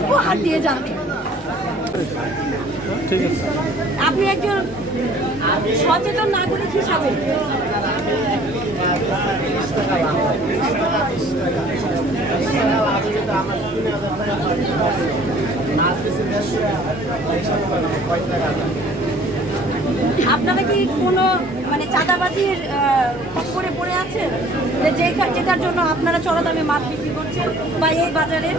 উপহার দিয়ে যাবে আপনি একজন সচেতন নাগরিক হিসাবে আপনারা কি কোনো আহ, করে পড়ে যে- যেটার জন্য আপনারা চড়া দামে মাছ বিক্রি করছেন বা এই বাজারে?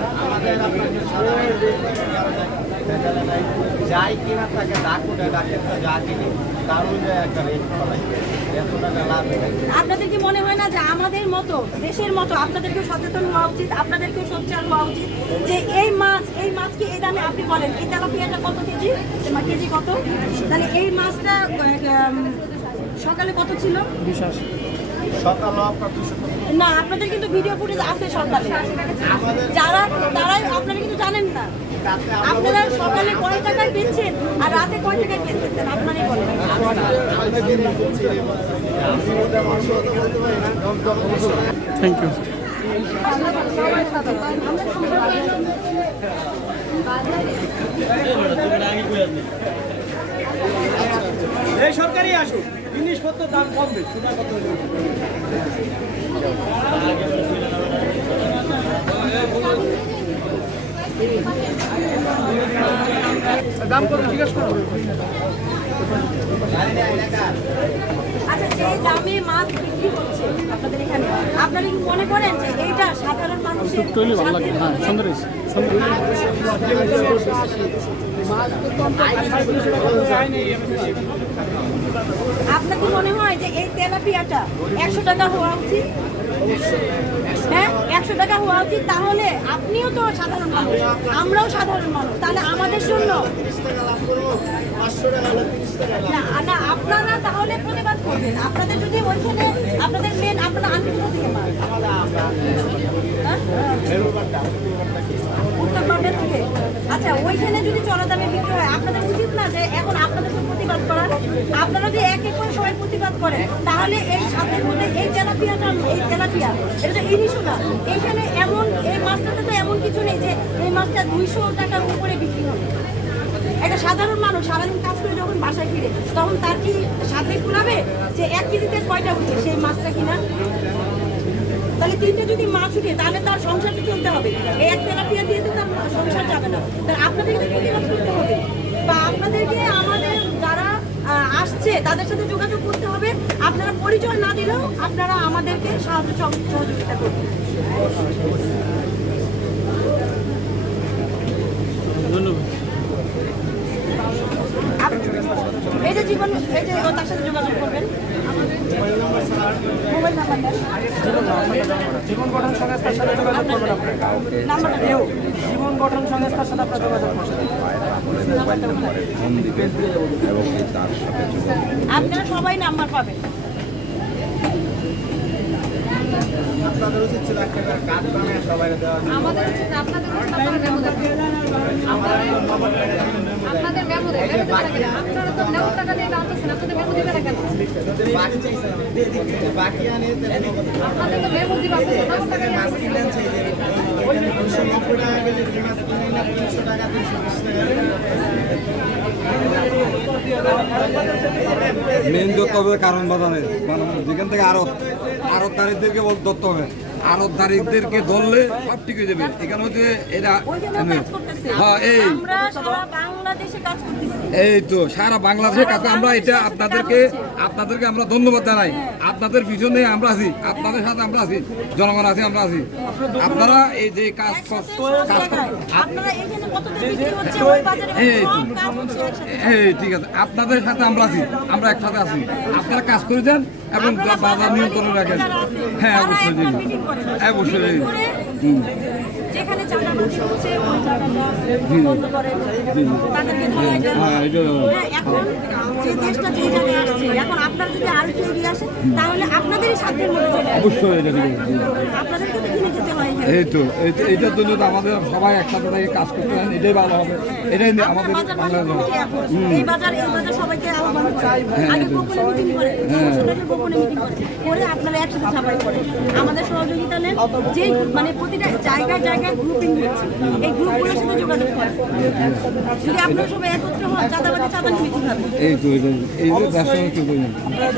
যাই কিনা থাকে ডাকুটে ডাকে তো যা কিনি। তার অনুযায়ী একটা রেট ফলাই আপনাদের কি মনে হয় না যে আমাদের মতো দেশের মতো আপনাদেরকেও সচেতন হওয়া উচিত আপনাদেরকেও সোচ্চার হওয়া উচিত যে এই মাছ এই মাছ কি এই দামে আপনি বলেন? এই তেলাপিয়াটা কত কেজি? কেজি কত? তাহলে এই মাছটা সকালে কত ছিল? সকাল আপনার না আপনাদের কিন্তু ভিডিও ফুটেজ আছে সকালে। যারা তারাই আপনারা কিন্তু জানেন না। আপনারা সকালে কয় টাকায় কিনছেন আর রাতে কয় টাকায় কিনতেছেন আপনারাই বলেন। থ্যাংক ইউ এই আসুক জিনিসপত্রের দাম কমবে সোনা কত দাম কত জিজ্ঞেস করো। আচ্ছা যে দামে মাছ বিক্রি হচ্ছে আপনাদের এখানে আপনারা কি মনে করেন যে এইটা মানুষের ভালো লাগে। হ্যাঁ সুন্দর মনে হয় যে এই তেলাপিয়াটা একশো টাকা হওয়া উচিত? হ্যাঁ একশো টাকা হওয়া উচিত, তাহলে আপনিও তো সাধারণ মানুষ, আমরাও সাধারণ মানুষ, তাহলে আমাদের জন্য না আপনারা তাহলে প্রতিবাদ করবেন। আপনাদের যদি ওইখানে আপনাদের মেন আপনারা হ্যাঁ? উত্তরবঙ্গের থেকে আচ্ছা ওইখানে যদি চড়া বিক্রি হয়, আপনাদের উচিত না যে এখন আপনাদের প্রতিবাদ করা? আপনারা যে এক এক করে প্রতিবাদ করেন, তাহলে এই মধ্যে এই তেলাপিয়াটা এটা তো ইলিশও না এইখানে এমন, এই মাছটাতে তো এমন কিছু নেই যে এই মাছটা দুইশো টাকার উপরে বিক্রি হবে। একটা সাধারণ মানুষ সারাদিন কাজ করে যখন বাসায় ফিরে, তখন তার কি সাথে কুলাবে? যে এক কেজিতে কয়টা উঠে কিনা তাহলে তিনটে যদি মাছ উঠে তাহলে তার সংসারটা চলতে হবে। এই এক তেলাপিয়া দিয়ে তো তার সংসার যাবে না। তাহলে আপনাদেরকে প্রতিবাদ করতে হবে। বা আপনাদেরকে আমাদের যারা আসছে, তাদের সাথে যোগাযোগ করতে হবে। আপনারা পরিচয় না দিলেও আপনারা আমাদেরকে সাহায্য সহ- সহযোগিতা করবেন এই যে জীবন, এই যে তার সাথে যোগাযোগ করবেন। জীবন গঠন সংস্থার সাথে যোগাযোগ করবেন আপনারা জীবন গঠন সংস্থার সাথে আপনারা যোগাযোগ করবেন। এবং এই তার সাথে যোগাযোগ আপনারা সবাই নাম্বার পাবেন। আপনাদের উচিত ছিল একটা কাজ বানায় সবাই দেওয়া। আমাদের উচিত আপনাদের আপনারা আপনাদের তো টাকা দিয়ে মেন ধরতে হবে কারণ বাজারে। মানে যেখান থেকে আরত আরত তারিখদেরকে ধরতে হবে। ধরলে সব ঠিক হয়ে যাবে। এখানে হচ্ছে এরা হ্যাঁ এই এই তো সারা কাছে আমরা এটা আপনাদেরকে আপনাদেরকে আমরা ধন্যবাদ জানাই। আপনাদের পিছনে আমরা আছি আপনাদের সাথে আমরা আছি জনগণ আছি আমরা আছি। আপনারা এই যে কাজ এই ঠিক আছে। আপনাদের সাথে আমরা আছি আমরা একসাথে আছি। আপনারা কাজ করে যান এবং বাজার নিয়ন্ত্রণে রাখেন। হ্যাঁ অবশ্যই একবার জি। হ্যাঁ। করে। যেখানে চাঁদাবাজি হচ্ছে ওই জায়গাটা বন্ধ করেন তাদেরকে দেন। হ্যাঁ, হ্যাঁ, এখন যে দেশটা যে জায়গায় আসছে এখন আপনারা যদি আর একটু এগিয়ে আসেন তাহলে আপনাদেরই সাধ্যের মধ্যে অবশ্যই এটা আপনাদেরকে তো কিনে যেতে হয় এই তো এই এইটার জন্য তো আমাদের সবাই একসাথে থেকে কাজ করতে হয় এটাই ভালো হবে। এটাই আমরা আমাদের এই বাজার এই বাজার সবাইকে আহ্বান আগে গোপনে মিটিং করে হ্যাঁ। সমস্যা থাকলে গোপনে মিটিং করে করে আপনারা একসাথে করে। আমাদের সহযোগিতা নেন। যে মানে প্রতিটা জায়গায় জায়গায় গ্রুপিং হচ্ছে এই গ্রুপগুলোর সাথে যোগাযোগ যদি আপনারা সবাই একত্র হন চাঁদাবাজি হবে। এই তো এই যে ব্যবসা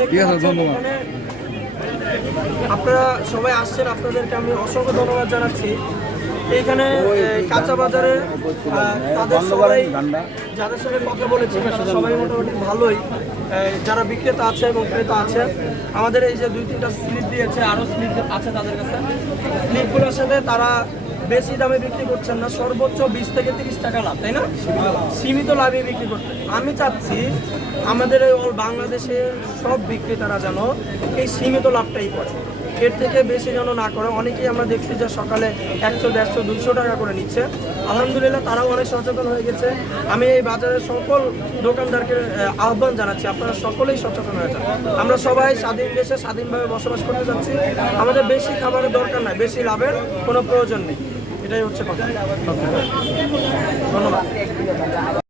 ঠিক আছে ধন্যবাদ। আপনারা সবাই আসছেন আপনাদেরকে আমি অসংখ্য ধন্যবাদ জানাচ্ছি। এইখানে কাঁচা বাজারে তাদের সবাই যাদের সঙ্গে কথা বলেছি তারা সবাই মোটামুটি ভালোই। যারা বিক্রেতা আছে এবং ক্রেতা আছে আমাদের এই যে দুই তিনটা স্লিপ দিয়েছে আরও স্লিপ আছে তাদের কাছে। স্লিপগুলোর সাথে তারা বেশি দামে বিক্রি করছেন না, সর্বোচ্চ বিশ থেকে তিরিশ টাকা লাভ, তাই না? সীমিত লাভে বিক্রি করতে। আমি চাচ্ছি আমাদের বাংলাদেশের সব বিক্রেতারা যেন এই সীমিত লাভটাই করে। এর থেকে বেশি যেন না করে, অনেকেই আমরা দেখছি যে সকালে একশো, দেড়শো দুশো টাকা করে নিচ্ছে। আলহামদুলিল্লাহ তারাও অনেক সচেতন হয়ে গেছে। আমি এই বাজারের সকল দোকানদারকে আহ্বান জানাচ্ছি, আপনারা সকলেই সচেতন হয়ে যান। আমরা সবাই স্বাধীন দেশে স্বাধীনভাবে বসবাস করতে যাচ্ছি। আমাদের বেশি খাবারের দরকার নাই, বেশি লাভের কোনো প্রয়োজন নেই। এটাই হচ্ছে কথা। ধন্যবাদ।